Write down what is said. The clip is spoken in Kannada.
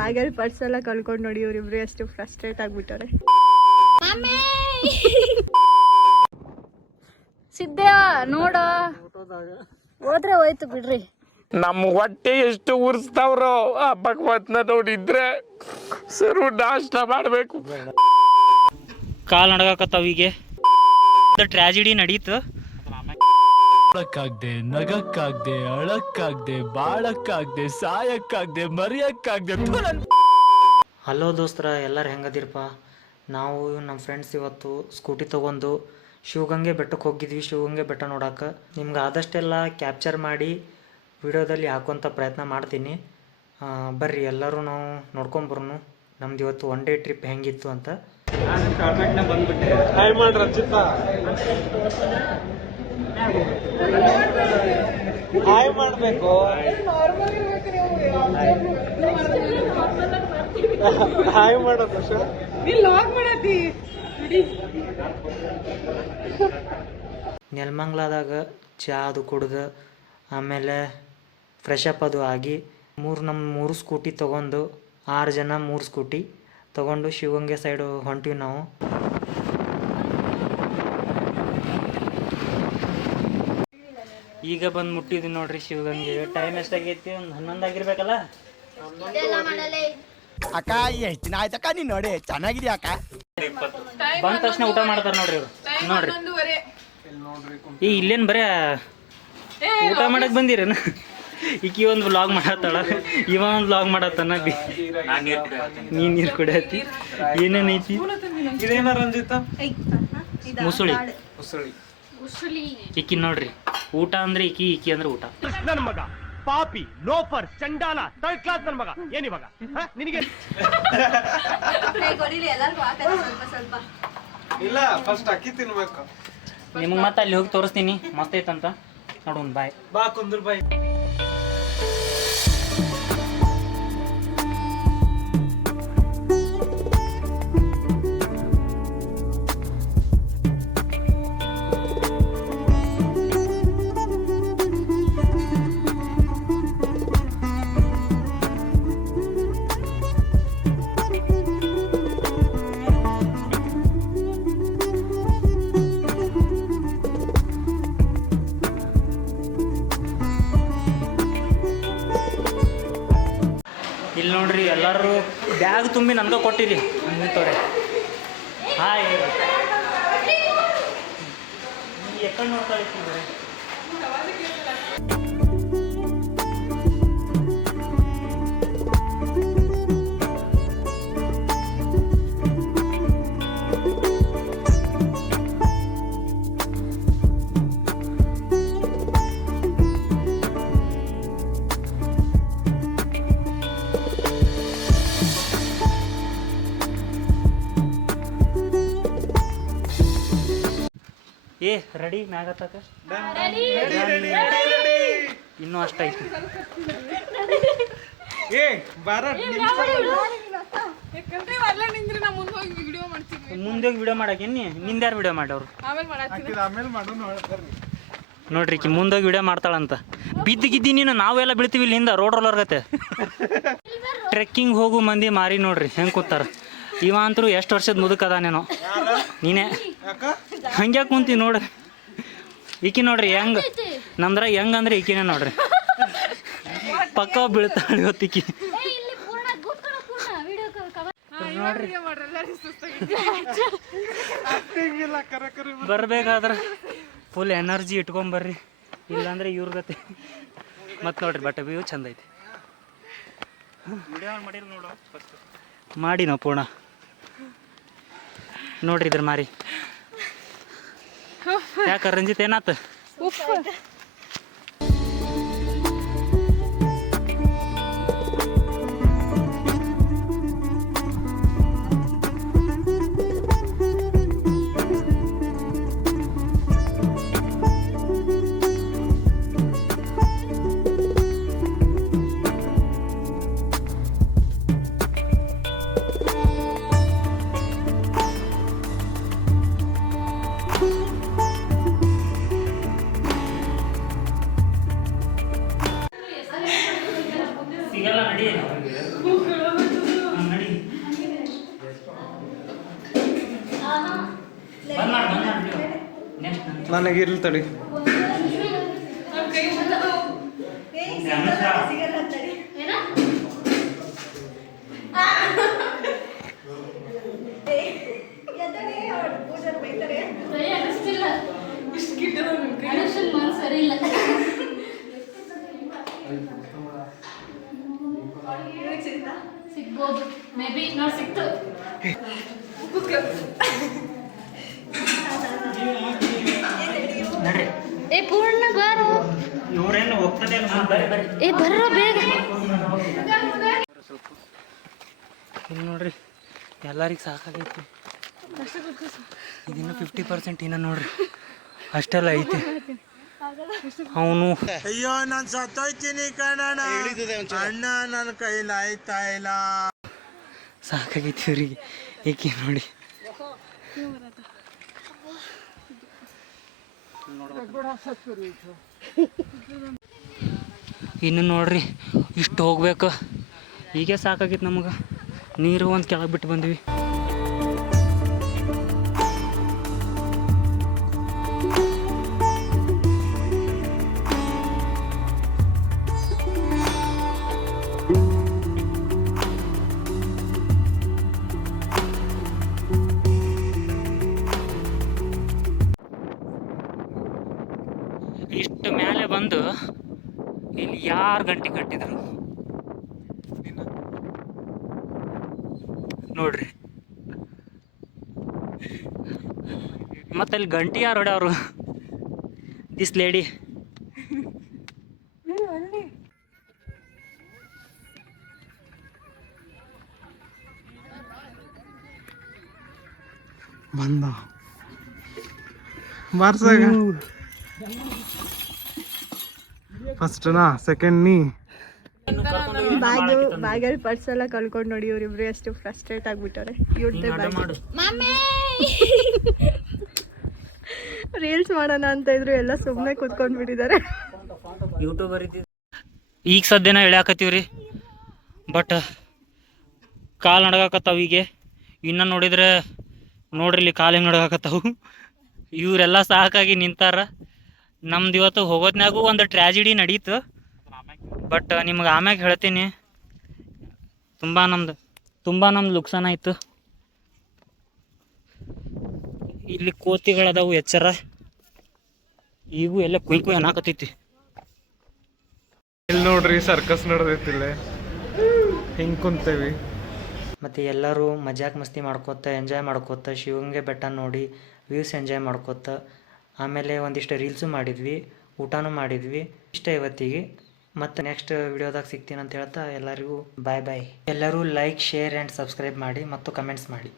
ಬ್ಯಾಗಲ್ಲಿ ಪರ್ಸ್ ಎಲ್ಲ ಕಳ್ಕೊಂಡು ನೋಡಿ ಇವ್ರಿಬ್ರು ಎಷ್ಟು ಫ್ರಸ್ಟ್ರೇಟ್ ಆಗ್ಬಿಟ್ಟಾರೆ. ಸಿದ್ಧ ನೋಡ ಹೋದ್ರೆ ಹೋಯ್ತು ಬಿಡ್ರಿ. ನಮ್ಮ ಹೊಟ್ಟೆ ಎಷ್ಟು ಉರ್ಸ್ತಾವ್ರೋ ಆ ಭಗವತ್ನ ನೋಡಿದ್ರೆ ಸರು ನಾಷ್ಟ ಮಾಡ್ಬೇಕು. ಕಾಲ್ ನಡಗಾಕತ್ತಾವೀಗೆ ಟ್ರಾಜಿಡಿ ನಡೀತು. ಅಳಕ್ಕಾಗ್ದೆ, ನಗಕ್ಕಾಗ್ದೆ, ಅಳಕ್ಕಾಗ್ದೆ, ಬಾಳಕ್ಕಾಗ್ದೆ, ಸಾಯಕ್ಕಾಗ್ದೆ, ಮರಿಯಕ್ಕಾಗ್ದೆ. ಹಲೋ ದೋಸ್ತರ, ಎಲ್ಲರೂ ಹೆಂಗದಿರಪ್ಪ? ನಾವು ನಮ್ಮ ಫ್ರೆಂಡ್ಸ್ ಇವತ್ತು ಸ್ಕೂಟಿ ತೊಗೊಂಡು ಶಿವಗಂಗೆ ಬೆಟ್ಟಕ್ಕೆ ಹೋಗಿದ್ವಿ. ಶಿವಗಂಗೆ ಬೆಟ್ಟ ನೋಡೋಕೆ ನಿಮ್ಗೆ ಆದಷ್ಟೆಲ್ಲ ಕ್ಯಾಪ್ಚರ್ ಮಾಡಿ ವಿಡಿಯೋದಲ್ಲಿ ಹಾಕುವಂಥ ಪ್ರಯತ್ನ ಮಾಡ್ತೀನಿ. ಬರ್ರಿ ಎಲ್ಲರೂ ನಾವು ನೋಡ್ಕೊಂಬರ್ನು ನಮ್ದು ಇವತ್ತು ಒನ್ ಡೇ ಟ್ರಿಪ್ ಹೆಂಗಿತ್ತು ಅಂತ. ಹಾಯ್ ಮಾಡ್ರ ಚಿತ್ತ, ಹಾಯ್ ಮಾಡಬೇಕು. ಹಾಯ್ ಮಾಡೋದು ನೆಲಮಂಗ್ಲದಾಗ ಚಾ ಅದು ಕುಡ್ದು ಆಮೇಲೆ ಫ್ರೆಶ್ ಅಪ್ ಅದು ಆಗಿ ನಮ್ಮ ಮೂರು ಸ್ಕೂಟಿ ತೊಗೊಂಡು 6 ಜನ 3 ಸ್ಕೂಟಿ ತೊಗೊಂಡು ಶಿವಗಂಗೆ ಸೈಡು ಹೊಂಟಿವಿ ನಾವು. ಈಗ ಬಂದು ಮುಟ್ಟಿದ್ವಿ ನೋಡ್ರಿ ಶಿವಗಂಗೆ. ಟೈಮ್ ಎಷ್ಟಾಗೈತಿ? ಒಂದು 11 ಆಗಿರ್ಬೇಕಲ್ಲ. ಅಕ್ಕ ಎಷ್ಟು ದಿನ ಆಯ್ತಕ್ಕ ನೀನ್ ನೋಡಿ, ಚೆನ್ನಾಗಿದ್ಯಾ ಅಕ್ಕ? ಬಂದ ತಕ್ಷಣ ಊಟ ಮಾಡ್ತಾರ ನೋಡ್ರಿ ಇವ್ರು. ನೋಡ್ರಿ ಈ ಇಲ್ಲೇನು ಬರೇ ಊಟ ಮಾಡಕ್ ಬಂದಿರೇನ? ಈಕಿ ಒಂದು ವ್ಲಾಗ್ ಮಾಡತ್ತಾಳ, ಇವ ಒಂದು ವ್ಲಾಗ್ ಮಾಡತ್ತಾನ. ನೀ ನೀರು ಕುಡಿಯತ್ತಿ. ಏನೇನೈತಿ ಇದೇನ ರಂಜಿತ? ಮುಸುಳಿ. ಈಕಿ ನೋಡ್ರಿ ಊಟ ಅಂದ್ರೆ ಈಕಿ ಅಂದ್ರೆ ಊಟ. ನನ್ನ ಮಗ ಪಾಪಿ, ಲೋಫರ್, ಚಂಡಾಲ, ಥರ್ಡ್ ಕ್ಲಾಸ್ ನನ್ನ ಮಗ. ಏನಿವಾಗ ನಿನಗೆ ಇಲ್ಲ, ಫಸ್ಟ್ ಅಕ್ಕಿ ತಿನ್ಬೇಕು. ನಿಮ್ಗೆ ಮತ್ತೆ ಅಲ್ಲಿ ಹೋಗಿ ತೋರಿಸ್ತೀನಿ, ಮಸ್ತ್ ಐತಂತ. ನೋಡೋಣ, ಬಾಯ್. ಬಾ ಕುಂದ್ರ ಬಾಯ್. ಇಲ್ಲಿ ನೋಡ್ರಿ ಎಲ್ಲರೂ ಬ್ಯಾಗ್ ತುಂಬಿ ನನ್ಗೆ ಕೊಟ್ಟಿರಿ ನಿಂತವ್ರೆ. ಹಾಯ್, ಎಕ್ಕಂಡು ನೋಡ್ತಾಳೆ. ಏ ರೆಡಿ ಮ್ಯಾಗತ್ತಾಕ? ಇನ್ನೂ ಅಷ್ಟೈತಿ. ಏ ಬಾರ, ಮುಂದೆ ಹೋಗಿ ವಿಡಿಯೋ ಮಾಡಕ್ಕೆ ನಿಂದ ಯಾರು ವಿಡಿಯೋ ಮಾಡ್ಯವ್ರು? ಆಮೇಲೆ ಮಾಡೋಣ. ನೋಡ್ರಿ ಕಿ ಮುಂದೋಗಿ ವಿಡಿಯೋ ಮಾಡ್ತಾಳಂತ. ಬಿದ್ದಿಗಿದ್ದಿ ನೀನು, ನಾವೆಲ್ಲ ಬೀಳ್ತೀವಿ ಇಲ್ಲಿಂದ. ರೋಡ್ ರೋಲರ್ ಗತೆ ಟ್ರೆಕ್ಕಿಂಗ್ ಹೋಗು ಮಂದಿ ಮಾರಿ ನೋಡ್ರಿ ಹೆಂಗೆ ಕೂತಾರ. ಇವ ಅಂತರೂ ಎಷ್ಟು ವರ್ಷದ ಮುದುಕದಾನೇನೋ. ನೀನೇ ಹಂಗ್ಯಾಕೆ ಕುಂತೀವಿ ನೋಡ್ರಿ. ಈಕಿ ನೋಡ್ರಿ ಹೆಂಗ್ ನಮ್ದ್ರ ಹೆಂಗ್ ಅಂದ್ರೆ ಈಕಿನೇ ನೋಡ್ರಿ. ಪಕ್ಕ ಬೀಳ್ತಾಳೆ ಇವತ್ತಿಕ್ಕಿ. ಬರ್ಬೇಕಾದ್ರೆ ಫುಲ್ ಎನರ್ಜಿ ಇಟ್ಕೊಂಬರ್ರಿ, ಇಲ್ಲಾಂದ್ರೆ ಇವ್ರ ಗತಿ. ಮತ್ತು ನೋಡ್ರಿ ಬಟ್ಟೆ ವ್ಯೂ ಚಂದ ಐತಿ. ಮಾಡಿ ನಾವು ಪೂರ್ಣ ನೋಡ್ರಿ ಇದ್ರ ಮಾರಿ. ಯಾಕ ರಂಜಿತ್ ಏನಾತ? ನನಗಿರ್ಲಿ ತಡಿ. ಸಿಗ್ಬೋದು ಮೇ ಬಿ ನೋಡಿ ಸಿಕ್ತು. ಏ ಪೂರ್ಣ ಬಾರು. ಇವರೇನು ಹೋಗ್ತದೆ ಏ ಬರ್ರ ಬೇಗ. ಇನ್ನು ನೋಡ್ರಿ ಎಲ್ಲರಿಗೆ ಸಾಕಾಗೈತಿ. ಇದಿನ್ನು 50% ಇನ್ನ ನೋಡ್ರಿ ಅಷ್ಟೆಲ್ಲ ಐತಿ. ಅವನು ಅಯ್ಯೋ ನಾನು ಸತ್ತೋಯ್ತೀನಿ ಕಣಣ್ಣ, ಅಣ್ಣ ನನ್ನ ಕೈಲಿ ಆಯ್ತಾ ಇಲ್ಲ. ಸಾಕಾಗೈತಿ ಇವ್ರಿಗೆ. ಏಕೆ ನೋಡಿ ಇನ್ನು ನೋಡ್ರಿ ಇಷ್ಟು ಹೋಗ್ಬೇಕು. ಹೀಗೆ ಸಾಕಾಗೈತಿ ನಮಗೆ. ನೀರು ಒಂದು ಕೆಳಗೆ ಬಿಟ್ಟು ಬಂದ್ವಿ. ಇಷ್ಟು ಮೇಲೆ ಬಂದು ಇಲ್ಲಿ ಯಾರು ಗಂಟೆ ಕಟ್ಟಿದ್ರು ನೋಡ್ರಿ. ಮತ್ತೆ ಅಲ್ಲಿ ಗಂಟೆ ಯಾರು ಹೊಡ್ಯವ್ರು? This lady. ಬಂದ ಬಾರ್ಸಾಗ ಫಸ್ಟ್ನಾ ಸೆಕೆಂಡ್ ನೀ. ಬ್ಯಾಗಲ್ಲಿ ಪರ್ಸ್ ಎಲ್ಲ ಕಳ್ಕೊಂಡು ನೋಡಿ ಇವ್ರಿಬ್ರು ಎಷ್ಟು ಫ್ರಸ್ಟ್ರೇಟ್ ಆಗ್ಬಿಟ್ಟಾರೆ. ರೀಲ್ಸ್ ಮಾಡೋಣ ಅಂತ ಇದ್ರು, ಎಲ್ಲ ಸುಮ್ಮನೆ ಕೂತ್ಕೊಂಡು ಬಿಟ್ಟಿದ್ದಾರೆ. ಯೂಟ್ಯೂಬರ್ ಇದ್ದಿದ್ದು ಈಗ ಸದ್ಯನ ಇಳ್ಯಾಕತ್ತೀವ್ರಿ. ಬಟ್ ಕಾಲು ನಡ್ಗಾಕತ್ತಾವ. ಈಗ ಇನ್ನು ನೋಡಿದ್ರೆ ನೋಡ್ರಿ ಇಲ್ಲಿ ಕಾಲು ಹೆಂಗೆ ನಡ್ಗಾಕತ್ತಾವು. ಇವರೆಲ್ಲ ಸಾಕಾಗಿ ನಿಂತಾರ. ನಮ್ದು ಇವತ್ತು ಹೋಗೋದ್ನಾಗೂ ಒಂದು ಟ್ರ್ಯಾಜಿಡಿ ನಡೀತು. ಬಟ್ ನಿಮ್ಗೆ ಆಮ್ಯಾಗ ಹೇಳ್ತೀನಿ, ತುಂಬ ನಮ್ದು ಲುಕ್ಸಾನ ಆಯಿತು. ಇಲ್ಲಿ ಕೋತಿಗಳದಾವು ಎಚ್ಚರ. ಈಗೂ ಎಲ್ಲ ಕುಯ್ ಅನ್ನಾಕತ್ತೈತಿ. ಇಲ್ಲಿ ನೋಡ್ರಿ ಸರ್ಕಸ್ ನಡೆದೈತಿಲ್ಲ, ಹಿಂಗೆ ಕುಂತೇವಿ. ಮತ್ತು ಎಲ್ಲರೂ ಮಜಾಕ್ ಮಸ್ತಿ ಮಾಡ್ಕೋತ ಎಂಜಾಯ್ ಮಾಡ್ಕೋತ ಶಿವಂಗೆ ಬೆಟ್ಟ ನೋಡಿ ವ್ಯೂಸ್ ಎಂಜಾಯ್ ಮಾಡ್ಕೋತ ಆಮೇಲೆ ಒಂದಿಷ್ಟು ರೀಲ್ಸು ಮಾಡಿದ್ವಿ, ಊಟನೂ ಮಾಡಿದ್ವಿ. ಇಷ್ಟ ಇವತ್ತಿಗೆ. ಮತ್ತು ನೆಕ್ಸ್ಟ್ ವಿಡಿಯೋದಾಗ ಸಿಗ್ತೀನಿ ಅಂತ ಹೇಳ್ತಾ ಎಲ್ಲರಿಗೂ ಬಾಯ್ ಬಾಯ್. ಎಲ್ಲರೂ ಲೈಕ್, ಶೇರ್ ಆ್ಯಂಡ್ ಸಬ್ಸ್ಕ್ರೈಬ್ ಮಾಡಿ ಮತ್ತು ಕಮೆಂಟ್ಸ್ ಮಾಡಿ.